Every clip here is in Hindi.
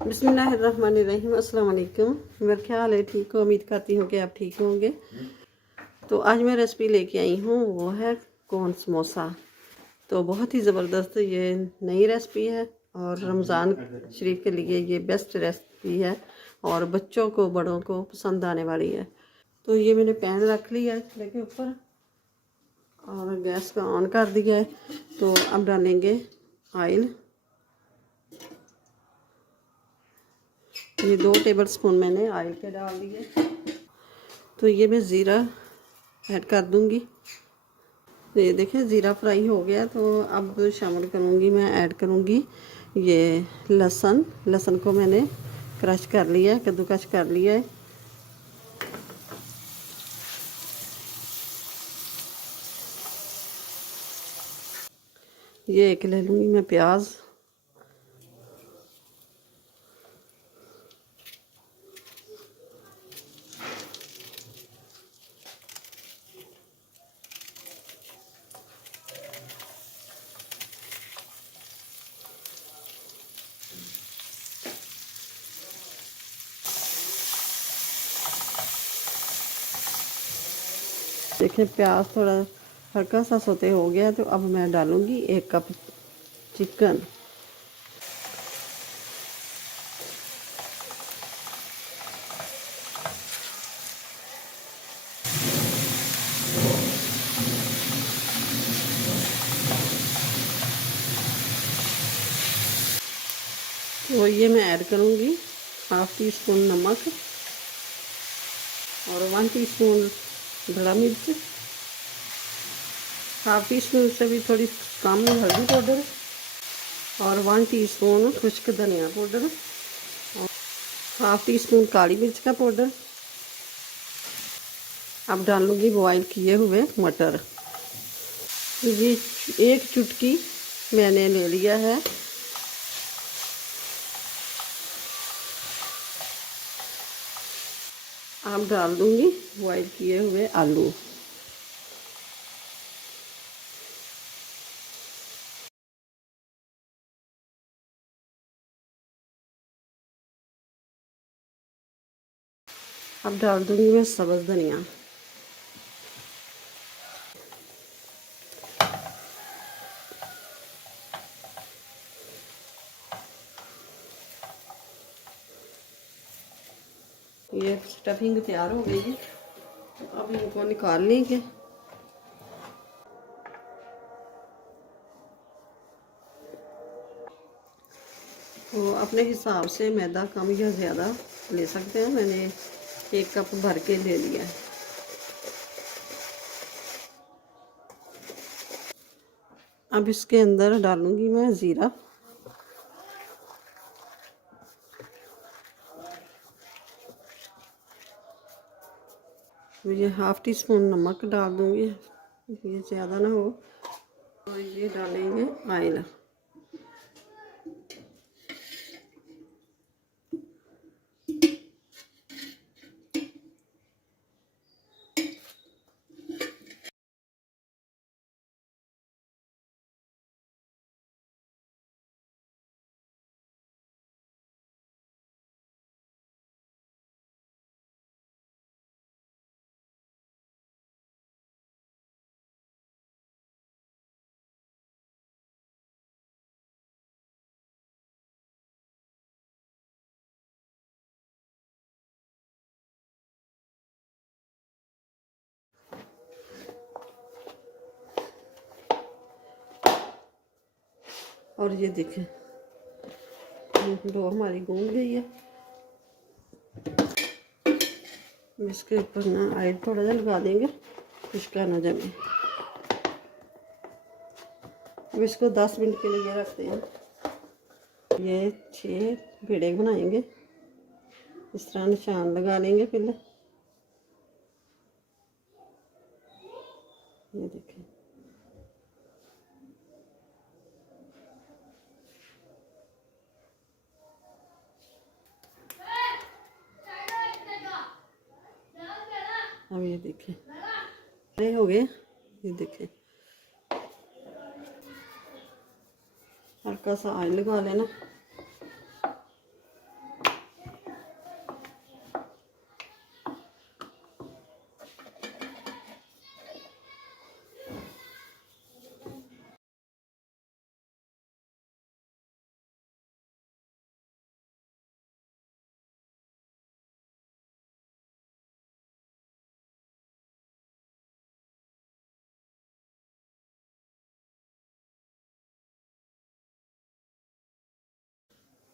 बिस्मिल्लाहिर्रहमानिर्रहीम। अस्सलाम वालेकुम। मेरा ख्याल है ठीक हो, उम्मीद करती हूँ कि आप ठीक होंगे। तो आज मैं रेसिपी लेके आई हूँ, वो है कॉर्न समोसा। तो बहुत ही ज़बरदस्त ये नई रेसिपी है और रमज़ान शरीफ के लिए ये बेस्ट रेसिपी है और बच्चों को बड़ों को पसंद आने वाली है। तो ये मैंने पैन रख लिया है चूल्हे के ऊपर और गैस को ऑन कर दिया है। तो अब डालेंगे ऑयल। ये 2 टेबल स्पून मैंने ऑयल के डाल दिए। तो ये मैं ज़ीरा ऐड कर दूंगी। तो ये देखें ज़ीरा फ्राई हो गया। तो अब शामिल करूंगी, मैं ऐड करूंगी ये लहसुन को मैंने क्रश कर लिया है, कद्दूकश कर लिया है। ये एक ले लूँगी मैं प्याज। देखें प्याज थोड़ा हल्का सा सोते हो गया। तो अब मैं डालूँगी 1 कप चिकन। तो ये मैं ऐड करूँगी 1/2 टीस्पून नमक और 1 टीस्पून धड़ा मिर्च, 1/2 टीस्पून से भी थोड़ी कम हल्दी पाउडर और 1 टीस्पून खुश्क धनिया पाउडर और 1/2 टीस्पून काली मिर्च का पाउडर। अब डालूँगी बॉईल किए हुए मटर। ये 1 चुटकी मैंने ले लिया है। अब डाल दूँगी बॉईल किए हुए आलू। अब डाल दूँगी मैं सब्ज़ धनिया। ये स्टफिंग तैयार हो गई है। अब इनको निकाल लेंगे। तो अपने हिसाब से मैदा कम या ज़्यादा ले सकते हैं। मैंने 1 कप भर के ले लिया है। अब इसके अंदर डालूंगी मैं ज़ीरा। ये 1/2 टीस्पून नमक डाल दूंगी, ये ज़्यादा ना हो। तो ये डालेंगे ऑयल। और ये देखें डो हमारी गूंद गई है। इसके ऊपर ना ऑयल थोड़ा सा लगा देंगे, खुश्का ना जमे। अब इसको 10 मिनट के लिए रखते हैं। ये 6 पेड़े बनाएंगे। इस तरह निशान लगा लेंगे पहले। ये देखें अब ये देखें ये हो गए। ये देखें हल्का सा ऑयल लगा लेना।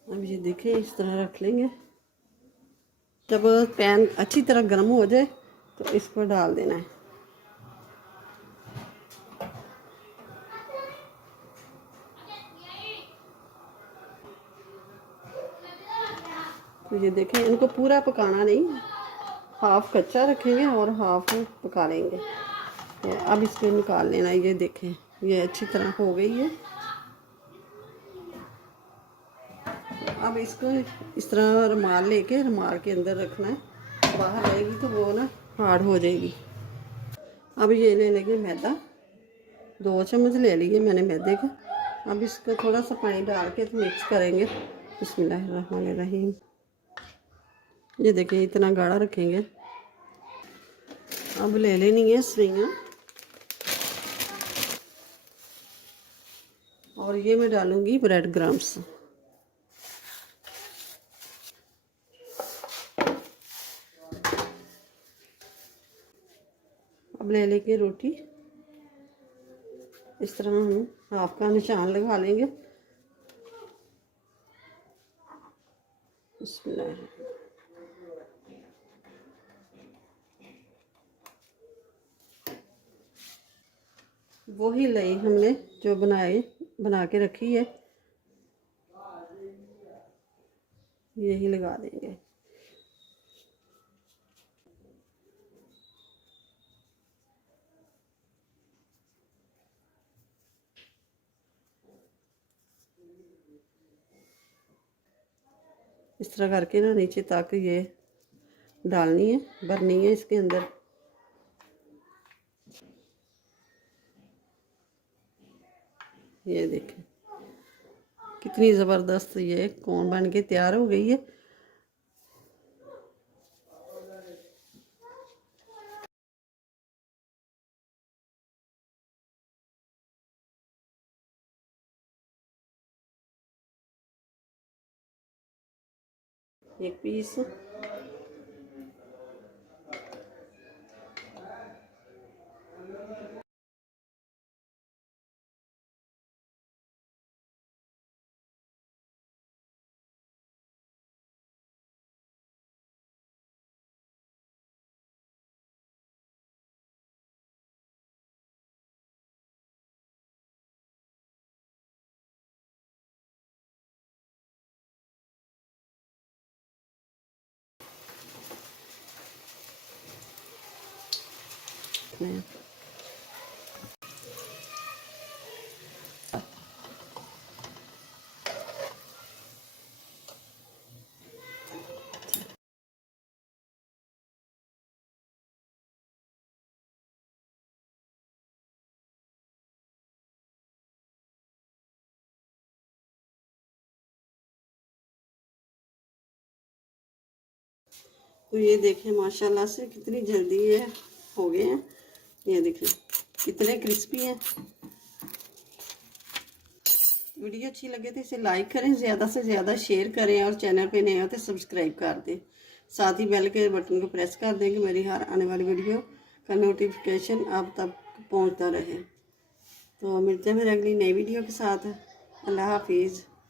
अब ये देखें, इस तरह रख लेंगे। जब पैन अच्छी तरह गर्म हो जाए तो इस पर डाल देना है। तो ये देखें, इनको पूरा पकाना नहीं, हाफ कच्चा रखेंगे और हाफ पका लेंगे। तो अब इसको निकाल लेना। ये देखें, ये अच्छी तरह हो गई है। अब इसको इस तरह रुमाल लेके रुमाल के अंदर रखना है, बाहर रहेगी तो वो ना हार्ड हो जाएगी। अब ये ले लेंगे मैदा, 2 चम्मच ले लिए मैंने मैदे का। अब इसको थोड़ा सा पानी डाल के तो मिक्स करेंगे। बिस्मिल्लाहिर्रहमानिर्रहीम। ये देखिए, इतना गाढ़ा रखेंगे। अब ले लेनी है सवैयाँ, और ये मैं डालूंगी ब्रेड क्रम्स। अब ले लेंगे रोटी, इस तरह हम हाफ का निशान लगा लेंगे। बिस्मिल्लाह। वही लाई हमने जो बना के रखी है, यही लगा देंगे। इस तरह करके ना नीचे तक ये डालनी है, भरनी है इसके अंदर। ये देखें, कितनी ज़बरदस्त ये कोन बन के तैयार हो गई है। एक पीस। तो ये देखें, माशाल्लाह से कितनी जल्दी ये हो गए हैं। ये देखें कितने क्रिस्पी हैं। वीडियो अच्छी लगे तो इसे लाइक करें, ज़्यादा से ज़्यादा शेयर करें, और चैनल पे नए हो तो सब्सक्राइब कर दें। साथ ही बेल के बटन को प्रेस कर दें कि मेरी हर आने वाली वीडियो का नोटिफिकेशन आप तक पहुंचता रहे। तो मिलते हैं फिर अगली नई वीडियो के साथ। अल्लाह हाफिज़।